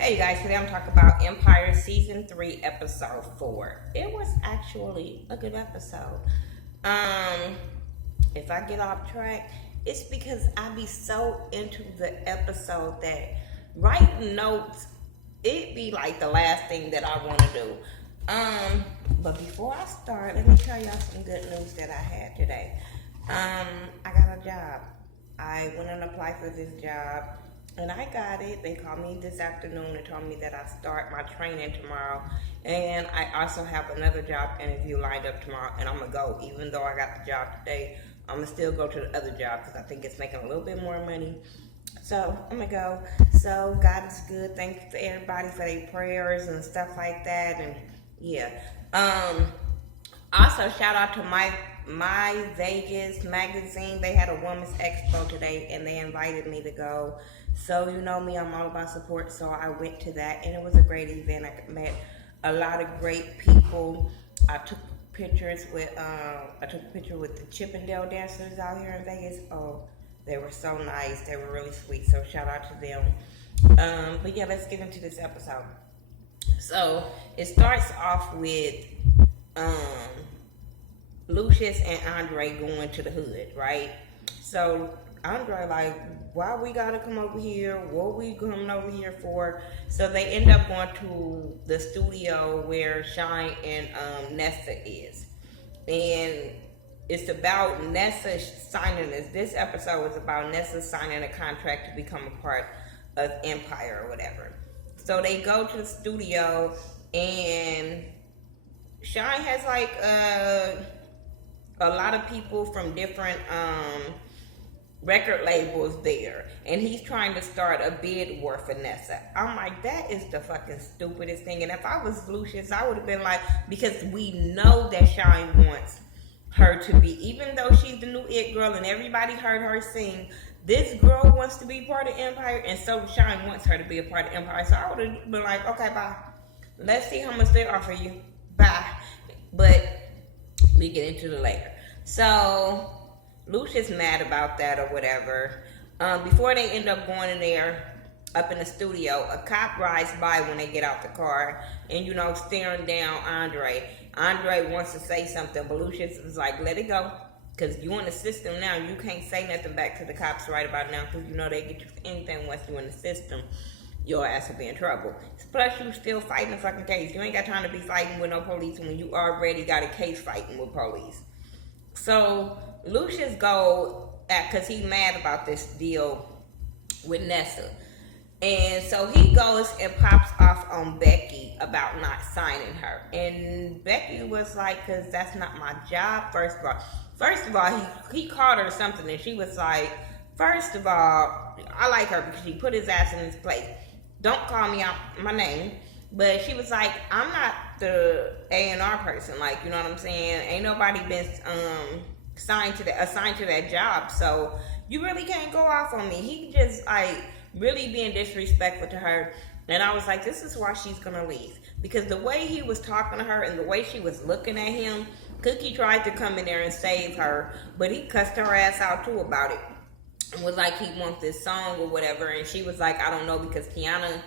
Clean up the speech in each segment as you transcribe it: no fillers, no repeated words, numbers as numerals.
Hey guys, today I'm talking about Empire Season 3, Episode 4. It was actually a good episode. Um, if I get off track, it's because I be so into the episode that writing notes, it be like the last thing that I want to do. But before I start, let me tell y'all some good news that I had today. I got a job. I went and applied for this job and I got it. They called me this afternoon and told me that I start my training tomorrow. And I also have another job interview lined up tomorrow, and I'm gonna go. Even though I got the job today, I'm gonna still go to the other job because I think it's making a little bit more money. So I'm gonna go. So God is good. Thank you to everybody for their prayers and stuff like that. And yeah. Also shout out to my Vegas magazine. They had a women's expo today and they invited me to go. So you know me, I'm all about support. So I went to that and it was a great event. I met a lot of great people. I took pictures with a picture with the Chippendale dancers out here in Vegas. Oh, they were so nice. They were really sweet. So shout out to them. But yeah, let's get into this episode. So it starts off with Lucius and Andre going to the hood, right? So Andre like, why we gotta come over here? What we coming over here for? So they end up going to the studio where Shine and Nessa is, and it's about Nessa signing this episode was about Nessa signing a contract to become a part of Empire or whatever. So they go to the studio and Shine has like a lot of people from different record labels there, and he's trying to start a bid war for Nessa. I'm like, that is the fucking stupidest thing. And if I was Lucius, I would have been like, because we know that Shine wants her to be, even though she's the new it girl and everybody heard her sing, this girl wants to be part of Empire, and so Shine wants her to be a part of Empire. So I would have been like, okay, bye. Let's see how much they offer you. Bye. But we get into it later. So Lucius mad about that or whatever. Before they end up going in there, up in the studio, a cop rides by when they get out the car and, you know, staring down Andre. Andre wants to say something, but Lucius is like, let it go. Because you in the system now, you can't say nothing back to the cops right about now because you know they get you for anything once you in the system. Your ass will be in trouble. Plus, you still fighting a fucking case. You ain't got time to be fighting with no police when you already got a case fighting with police. So Lucius go because he mad about this deal with Nessa. And so he goes and pops off on Becky about not signing her. And Becky was like, because that's not my job, first of all, he called her something and she was like, first of all, I like her because she put his ass in his place. Don't call me out my name. But she was like, I'm not the A&R person. Like, you know what I'm saying? Ain't nobody been assigned to that job. So you really can't go off on me. He just like really being disrespectful to her. And I was like, this is why she's gonna leave. Because the way he was talking to her and the way she was looking at him, Cookie tried to come in there and save her, but he cussed her ass out too about it. And was like, he wants this song or whatever. And she was like, I don't know, because Tiana,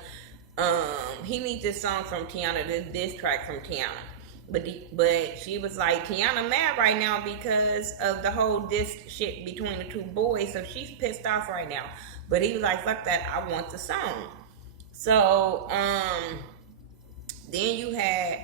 he needs this song from Tiana, this track from Tiana. But she was like, Tiana mad right now because of the whole diss shit between the two boys, so she's pissed off right now. But he was like, fuck that, I want the song. So then you had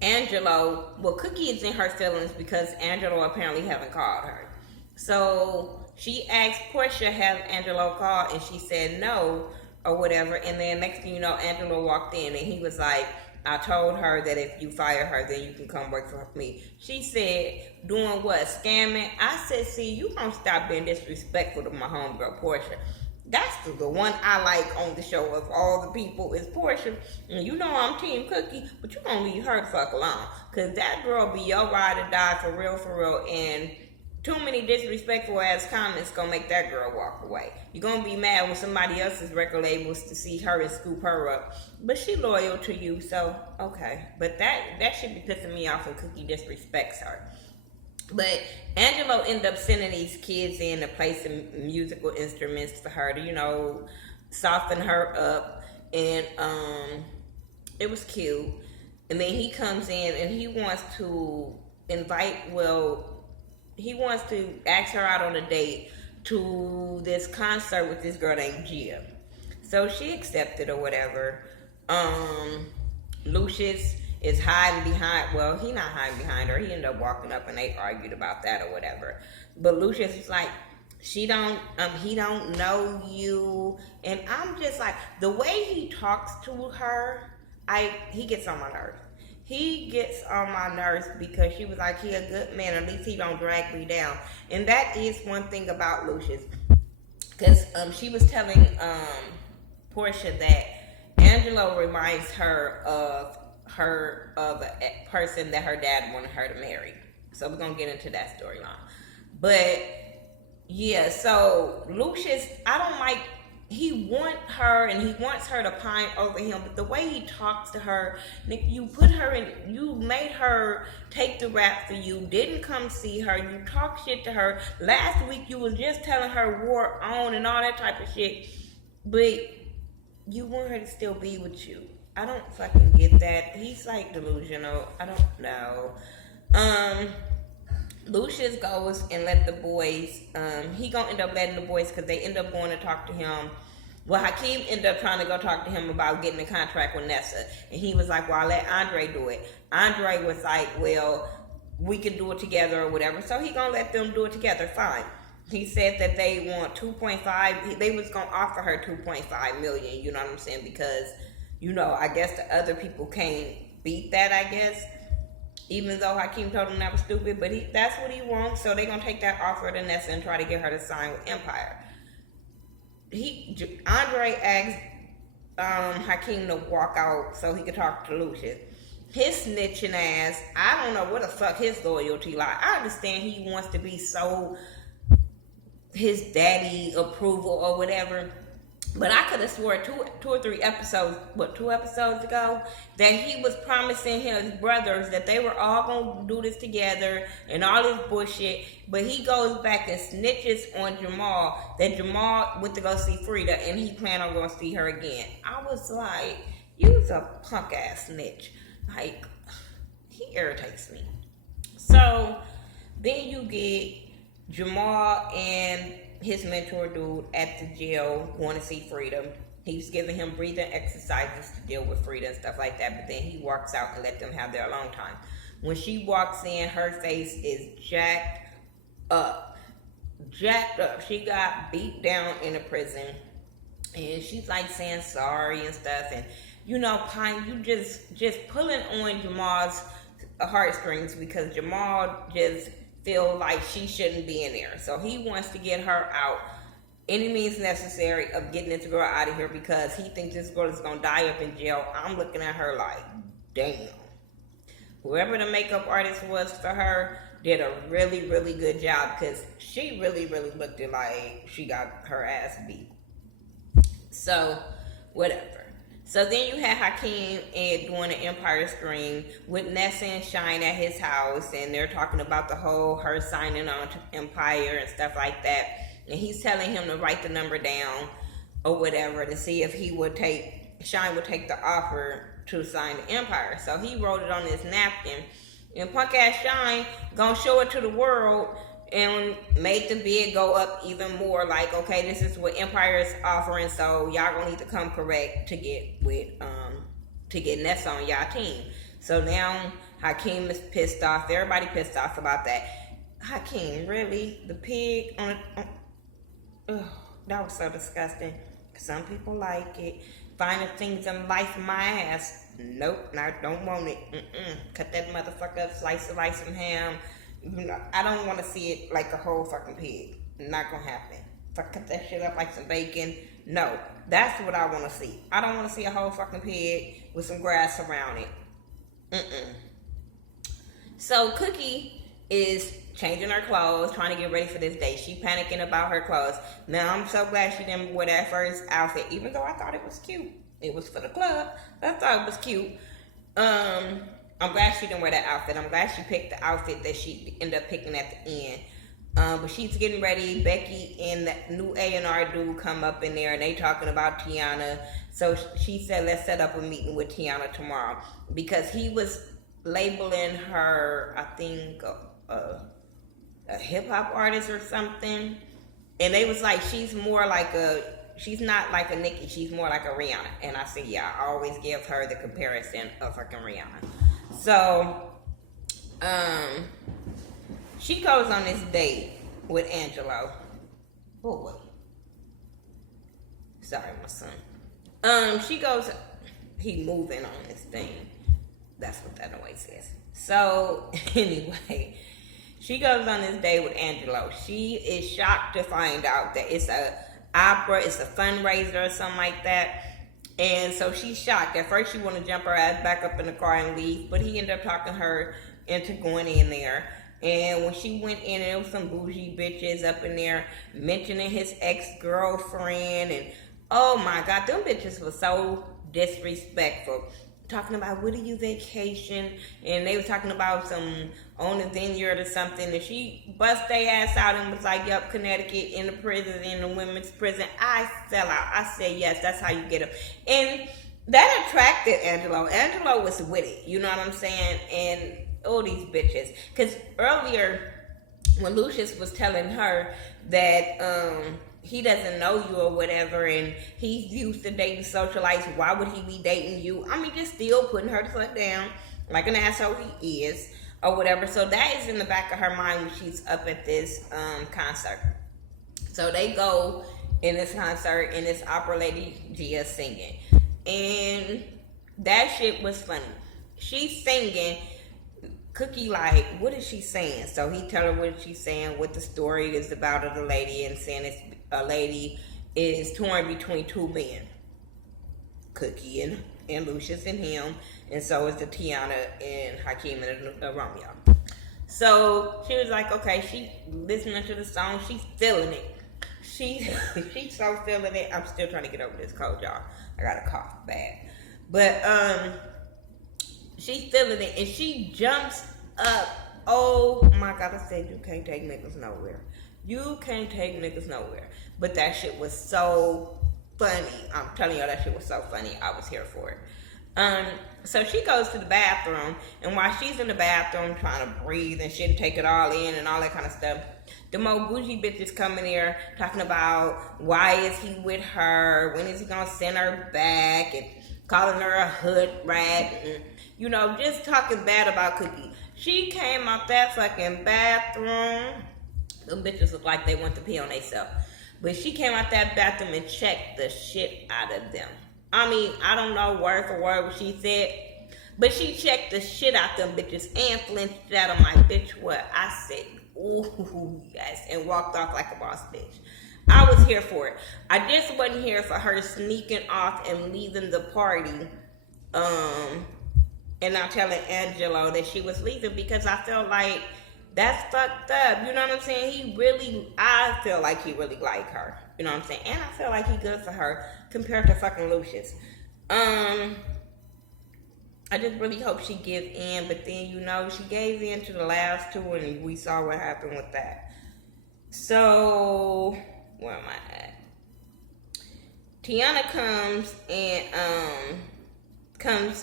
Angelo. Well, Cookie is in her feelings because Angelo apparently haven't called her. So she asked Portia have Angelo call, and she said no or whatever. And then next thing you know, Angelo walked in and he was like, I told her that if you fire her, then you can come work for me. She said, doing what? Scamming? I said, see, you gonna stop being disrespectful to my homegirl Portia. That's the one I like on the show of all the people is Portia. And you know I'm Team Cookie, but you gonna leave her the fuck alone. Cause that girl be your ride or die for real. And too many disrespectful ass comments gonna make that girl walk away. You're gonna be mad when somebody else's record labels to see her and scoop her up. But she loyal to you, so okay. But that should be pissing me off when Cookie disrespects her. But Angelo ended up sending these kids in to play some musical instruments for her to, you know, soften her up. and it was cute. And then he comes in and he wants to he wants to ask her out on a date to this concert with this girl named Gia. So she accepted or whatever. Lucius is hiding behind, well, he not hiding behind her. He ended up walking up and they argued about that or whatever. But Lucius is like, he don't know you. And I'm just like, the way he talks to her, he gets on my nerves. He gets on my nerves because she was like, he a good man, at least he don't drag me down. And that is one thing about Lucius. Because she was telling Portia that Angelo reminds her of a person that her dad wanted her to marry. So we're going to get into that storyline. But, yeah, so Lucius, I don't like, he wants her and he wants her to pine over him, but the way he talks to her, you put her in, you made her take the rap for you, didn't come see her, you talk shit to her. Last week you was just telling her war on and all that type of shit, but you want her to still be with you. I don't fucking get that. He's like delusional. I don't know. Lucius goes and let the boys, he gonna end up letting the boys, because they end up going to talk to him. Well, Hakeem ended up trying to go talk to him about getting a contract with Nessa. And he was like, well, I'll let Andre do it. Andre was like, well, we can do it together or whatever. So he gonna let them do it together, fine. He said that they want 2.5, they was gonna offer her 2.5 million, you know what I'm saying? Because, you know, I guess the other people can't beat that, I guess. Even though Hakeem told him that was stupid, but that's what he wants, so they're going to take that offer to Nessa and try to get her to sign with Empire. Andre asked Hakeem to walk out so he could talk to Lucius. His snitching ass, I don't know what the fuck his loyalty like. I understand he wants to be so his daddy approval or whatever. But I could have swore two or three episodes, 2 episodes ago, that he was promising his brothers that they were all going to do this together and all this bullshit. But he goes back and snitches on Jamal that Jamal went to go see Frida and he planned on going to see her again. I was like, you's a punk ass snitch. Like, he irritates me. So then you get Jamal and his mentor dude at the jail going to see Frida. He's giving him breathing exercises to deal with Frida and stuff like that, but then he walks out and let them have their alone time. When she walks in, her face is jacked up. She got beat down in a prison, and she's like saying sorry and stuff, and you know, Pine, you just pulling on Jamal's heartstrings because Jamal just feel like she shouldn't be in there. So he wants to get her out any means necessary of getting this girl out of here because he thinks this girl is going to die up in jail. I'm looking at her like, damn. Whoever the makeup artist was for her did a really, really good job because she really, really looked like she got her ass beat. So, whatever. So then you had Hakeem doing an Empire stream with Nessa and Shine at his house, and they're talking about the whole her signing on to Empire and stuff like that. And he's telling him to write the number down or whatever to see if Shine would take the offer to sign the Empire. So he wrote it on his napkin, and punk ass Shine gonna show it to the world and made the bid go up even more. Like, okay, this is what Empire is offering, so y'all gonna need to come correct to get Nessa on y'all team. So now Hakeem is pissed off. Everybody pissed off about that. Hakeem, really? The pig on that was so disgusting. Some people like it. Finding things in life in my ass. Nope, I don't want it. Cut that motherfucker up, slice some ham. You know, I don't want to see it like a whole fucking pig. Not gonna happen. If I cut that shit up like some bacon, no. That's what I want to see. I don't want to see a whole fucking pig with some grass around it. So Cookie is changing her clothes, trying to get ready for this day. She panicking about her clothes. Now, I'm so glad she didn't wear that first outfit, even though I thought it was cute. It was for the club, but I thought it was cute. I'm glad she didn't wear that outfit. I'm glad she picked the outfit that she ended up picking at the end. But she's getting ready. Becky and the new A&R dude come up in there, and they talking about Tiana. So she said, let's set up a meeting with Tiana tomorrow, because he was labeling her, I think, a hip hop artist or something. And they was like, she's not like a Nicki, she's more like a Rihanna. And I said, yeah, I always give her the comparison of fucking Rihanna. So, she goes on this date with Angelo. Boy. Sorry, my son. He moving on this thing. That's what that noise is. So, anyway, she goes on this date with Angelo. She is shocked to find out that it's a fundraiser or something like that. And so she's shocked. At first she want to jump her ass back up in the car and leave, but he ended up talking her into going in there. And when she went in, there was some bougie bitches up in there mentioning his ex-girlfriend. And oh my God, them bitches were so disrespectful. Talking about, where do you vacation? And they were talking about some on the vineyard or something. And she bust their ass out and was like, yup, Connecticut, in the prison, in the women's prison. I fell out. I said, yes, that's how you get them. And that attracted Angelo. Angelo was with it. You know what I'm saying? And all these bitches. Because earlier, when Lucius was telling her that he doesn't know you or whatever, and he's used to dating socialites, why would he be dating you? I mean, just still putting her the fuck down like an asshole he is, or whatever. So that is in the back of her mind when she's up at this concert. So they go in this concert, and this opera lady Gia singing. And that shit was funny. She's singing. Cookie like, what is she saying? So he tell her what she's saying, what the story is about of the lady, and saying it's a lady is torn between two men, Cookie and Lucius and him, and so is the Tiana and Hakeem and Romeo. So she was like, okay, she listening to the song, she's feeling it. She's so feeling it. I'm still trying to get over this cold, y'all. I got a cough bad, but she's feeling it, and she jumps up. Oh my God, I said, you can't take niggas nowhere. You can't take niggas nowhere. But that shit was so funny. I'm telling y'all, that shit was so funny. I was here for it. So she goes to the bathroom, and while she's in the bathroom trying to breathe and shit, take it all in and all that kind of stuff, the more bougie bitches come in there talking about why is he with her, when is he gonna send her back, and calling her a hood rat, and you know, just talking bad about Cookie. She came out that fucking bathroom. Them bitches look like they want to pee on themselves. But she came out that bathroom and checked the shit out of them. I mean, I don't know word for word what she said, but she checked the shit out them bitches and flinched out of my bitch what? I said, ooh, yes, and walked off like a boss bitch. I was here for it. I just wasn't here for her sneaking off and leaving the party, and not telling Angelo that she was leaving, because I felt like that's fucked up. You know what I'm saying? I feel like he really like her. You know what I'm saying? And I feel like he good for her compared to fucking Lucius. I just really hope she give in, but then, you know, she gave in to the last two, and we saw what happened with that. So, where am I at? Tiana comes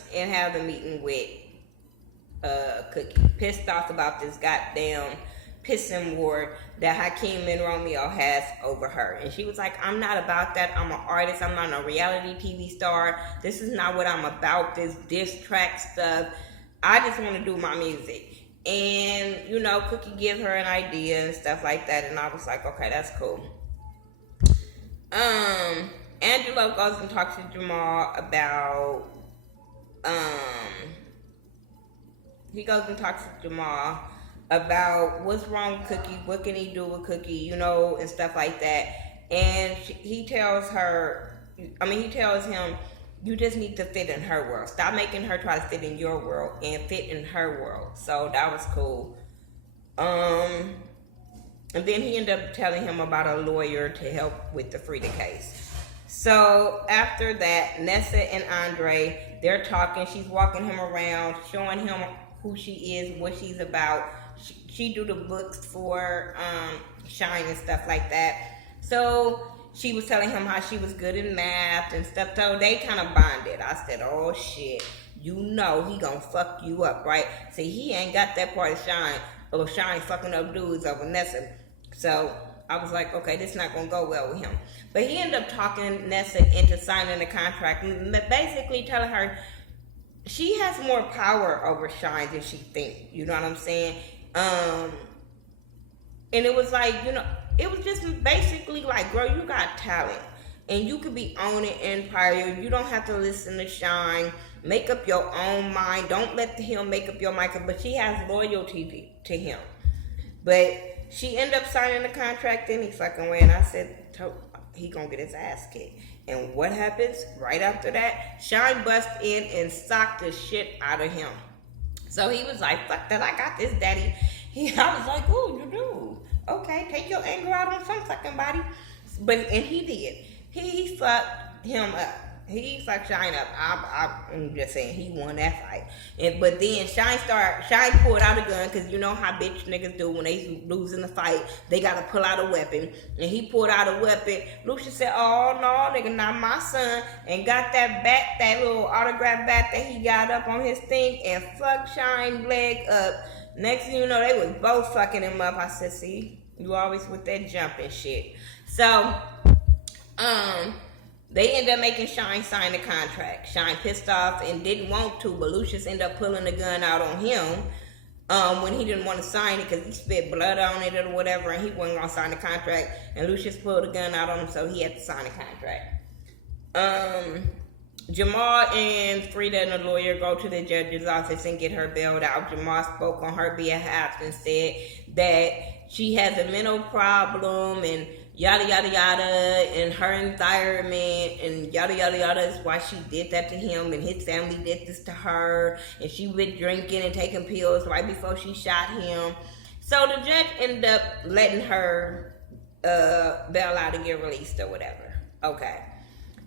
and have the meeting with Cookie, pissed off about this goddamn pissing war that Hakeem and Romeo has over her. And she was like, I'm not about that. I'm an artist. I'm not a reality TV star. This is not what I'm about, this diss track stuff. I just want to do my music. And, you know, Cookie gives her an idea and stuff like that. And I was like, okay, that's cool. Angelo goes and talks to Jamal about he goes and talks to Jamal about what's wrong with Cookie, what can he do with Cookie, you know, and stuff like that. And he tells him, you just need to fit in her world. Stop making her try to fit in your world and fit in her world. So that was cool. And then he ended up telling him about a lawyer to help with the Frida case. So after that, Nessa and Andre, they're talking. She's walking him around, showing him who she is, what she's about, she do the books for Shine and stuff like that. So she was telling him how she was good in math and stuff. So they kind of bonded. I said, oh shit, you know he gonna fuck you up, right? See, he ain't got that part of Shine. Or Shine fucking up dudes over Nessa. So I was like, okay, this not gonna go well with him. But he ended up talking Nessa into signing the contract, basically telling her she has more power over Shine than she thinks. You know what I'm saying? And it was like, you know, it was just basically like, girl, you got talent. And you could be owning Empire. You don't have to listen to Shine. Make up your own mind. Don't let him make up your mind. But she has loyalty to him. But she ended up signing the contract any fucking way. And I said, he gonna get his ass kicked. And what happens right after that? Shine bust in and socked the shit out of him. So he was like, fuck that, I got this, daddy. I was like, oh, you do? Okay, take your anger out on some fucking body. And he did. He fucked him up. He fucked Shine up. I'm just saying, he won that fight. But then Shine pulled out a gun, because you know how bitch niggas do when they lose in the fight. They got to pull out a weapon. And he pulled out a weapon. Lucius said, oh, no, nigga, not my son. And got that bat, that little autograph bat that he got up on his thing, and fucked Shine leg up. Next thing you know, they was both fucking him up. I said, see, you always with that jumping shit. So, they ended up making Shine sign the contract. Shine pissed off and didn't want to, but Lucius ended up pulling the gun out on him when he didn't want to sign it because he spit blood on it or whatever, and he wasn't going to sign the contract. And Lucius pulled the gun out on him, so he had to sign the contract. Jamal and Frida and the lawyer go to the judge's office and get her bailed out. Jamal spoke on her behalf and said that she has a mental problem and yada yada yada, and her environment and yada yada yada is why she did that to him, and his family did this to her, and she been drinking and taking pills right before she shot him. So the judge ended up letting her bail out and get released or whatever. Okay.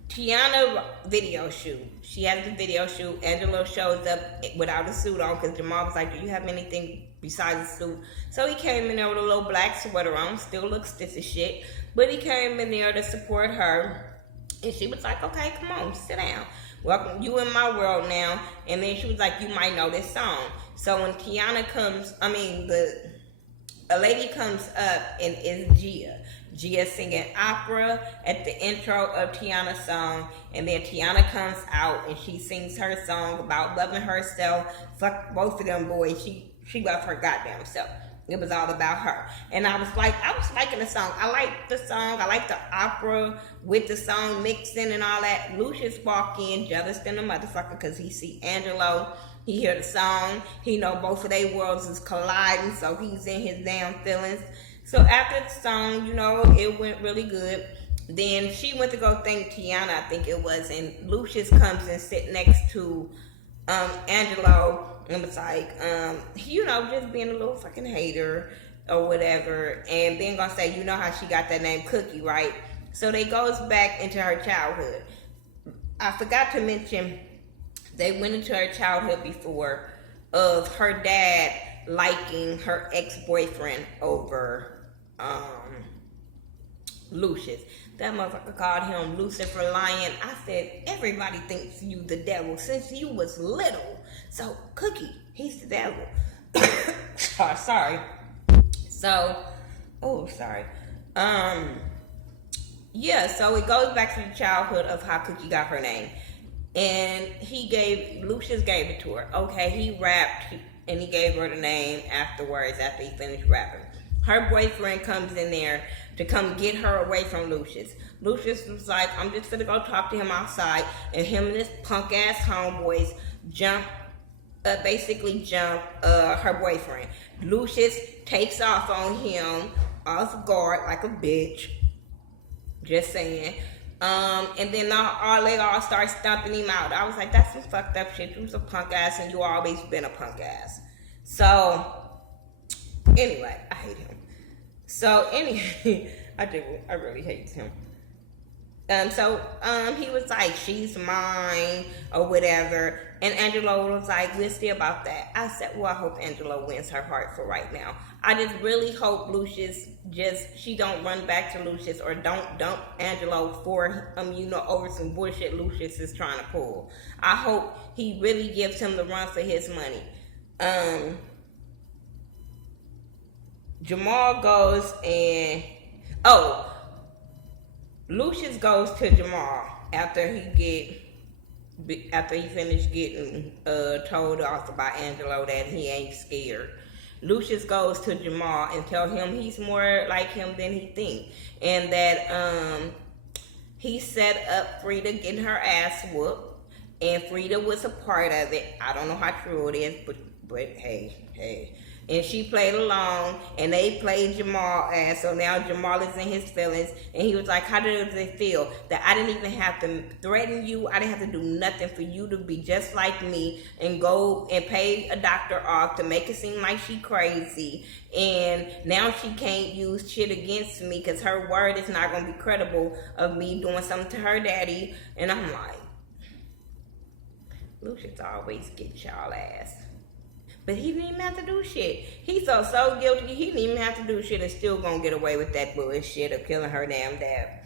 Tiana video shoot. She has the video shoot. Angelo shows up without a suit on because Jamal was like, do you have anything besides a suit? So he came in there with a little black sweater on. Still looks stiff as shit. But he came in there to support her. And she was like, okay, come on, sit down. Welcome, you in my world now. And then she was like, you might know this song. So when Tiana comes, a lady comes up and is Gia. Gia singing opera at the intro of Tiana's song, and then Tiana comes out and she sings her song about loving herself. Fuck both of them boys. She loved her goddamn self. It was all about her. And I was liking the song. I liked the song. I liked the opera with the song mixing and all that. Lucius walk in jealous than a motherfucker because he see Angelo. He hear the song. He know both of their worlds is colliding, so he's in his damn feelings. So after the song, you know, it went really good. Then she went to go thank Tiana, I think it was, and Lucius comes and sit next to Angelo and was like, you know, just being a little fucking hater or whatever. And then gonna say, you know how she got that name Cookie, right? So they goes back into her childhood. I forgot to mention, they went into her childhood before of her dad liking her ex-boyfriend over Lucius. That motherfucker called him Lucifer Lion. I said, everybody thinks you the devil since you was little. So, Cookie, he's the devil. Sorry. So, yeah, so it goes back to the childhood of how Cookie got her name. And Lucius gave it to her. Okay, he rapped and he gave her the name afterwards after he finished rapping. Her boyfriend comes in there to come get her away from Lucius. Lucius was like, I'm just gonna go talk to him outside, and him and his punk ass homeboys jump her boyfriend. Lucius takes off on him off guard like a bitch. Just saying. And then they all start stomping him out. I was like, that's some fucked up shit. You was a punk ass and you always been a punk ass. So, anyway, I hate him. So, anyway, I really hate him. He was like, she's mine or whatever. And Angelo was like, we'll see about that. I said, well, I hope Angelo wins her heart for right now. I just really hope Lucius she don't run back to Lucius or don't dump Angelo for, over some bullshit Lucius is trying to pull. I hope he really gives him the run for his money. Jamal goes and, Lucius goes to Jamal after he finished getting told off by Angelo that he ain't scared. Lucius goes to Jamal and tell him he's more like him than he think, and that he set up Frida getting her ass whooped, and Frida was a part of it. I don't know how true it is, but hey. And she played along, and they played Jamal ass. So now Jamal is in his feelings, and he was like, how did it feel that I didn't even have to threaten you? I didn't have to do nothing for you to be just like me and go and pay a doctor off to make it seem like she crazy. And now she can't use shit against me because her word is not going to be credible of me doing something to her daddy. And I'm like, Lucius always get y'all ass. But he didn't even have to do shit. He felt so guilty, he didn't even have to do shit and still gonna get away with that bullshit of killing her damn dad.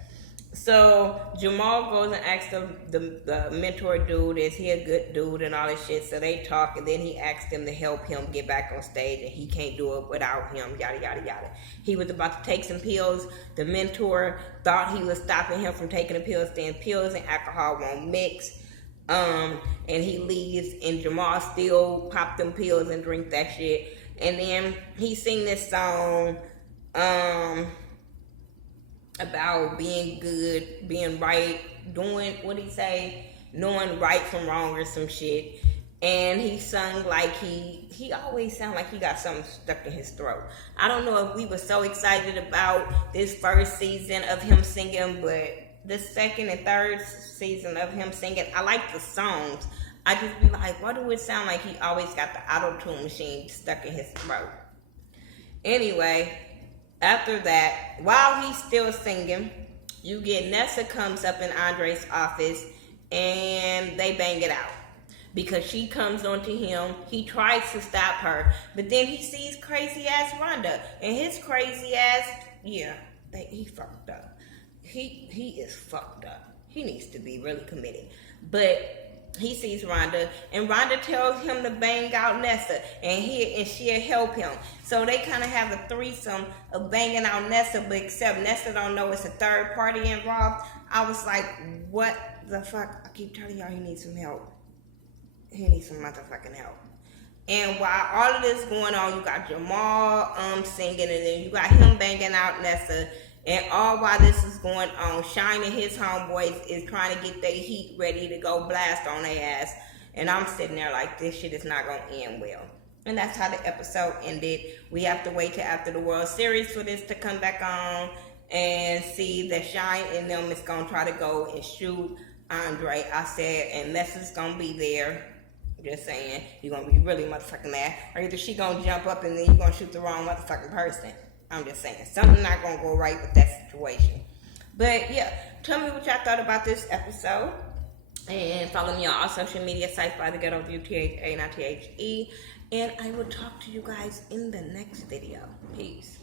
So Jamal goes and asks the mentor dude, is he a good dude and all this shit. So they talk, and then he asks him to help him get back on stage, and he can't do it without him, yada, yada, yada. He was about to take some pills. The mentor thought he was stopping him from taking the pills, saying pills and alcohol won't mix. And he leaves, and Jamal still pop them pills and drink that shit. And then he sing this song about being good, being right, doing, what he say, knowing right from wrong or some shit. And he sung like he always sound like he got something stuck in his throat. I don't know if we were so excited about this first season of him singing, but the second and third season of him singing, I like the songs. I just be like, why do it sound like he always got the auto-tune machine stuck in his throat? Anyway, after that, while he's still singing, you get Nessa comes up in Andre's office and they bang it out. Because she comes onto him, he tries to stop her, but then he sees crazy ass Rhonda, and his crazy ass, he fucked up. He is fucked up. He needs to be really committed. But he sees Rhonda, and Rhonda tells him to bang out Nessa, and she'll help him. So they kind of have a threesome of banging out Nessa, but except Nessa don't know it's a third party involved. I was like, what the fuck? I keep telling y'all he needs some help. He needs some motherfucking help. And while all of this going on, you got Jamal singing, and then you got him banging out Nessa. And all while this is going on, Shine and his homeboys is trying to get their heat ready to go blast on their ass. And I'm sitting there like, this shit is not going to end well. And that's how the episode ended. We have to wait till after the World Series for this to come back on and see that Shine and them is going to try to go and shoot Andre. I said, and Nessa's going to be there. Just saying, you're going to be really motherfucking mad. Or either she going to jump up and then you're going to shoot the wrong motherfucking person. I'm just saying, something's not going to go right with that situation. But yeah, tell me what y'all thought about this episode. And follow me on all social media sites by Thaghettoview, THA, not THE. And I will talk to you guys in the next video. Peace.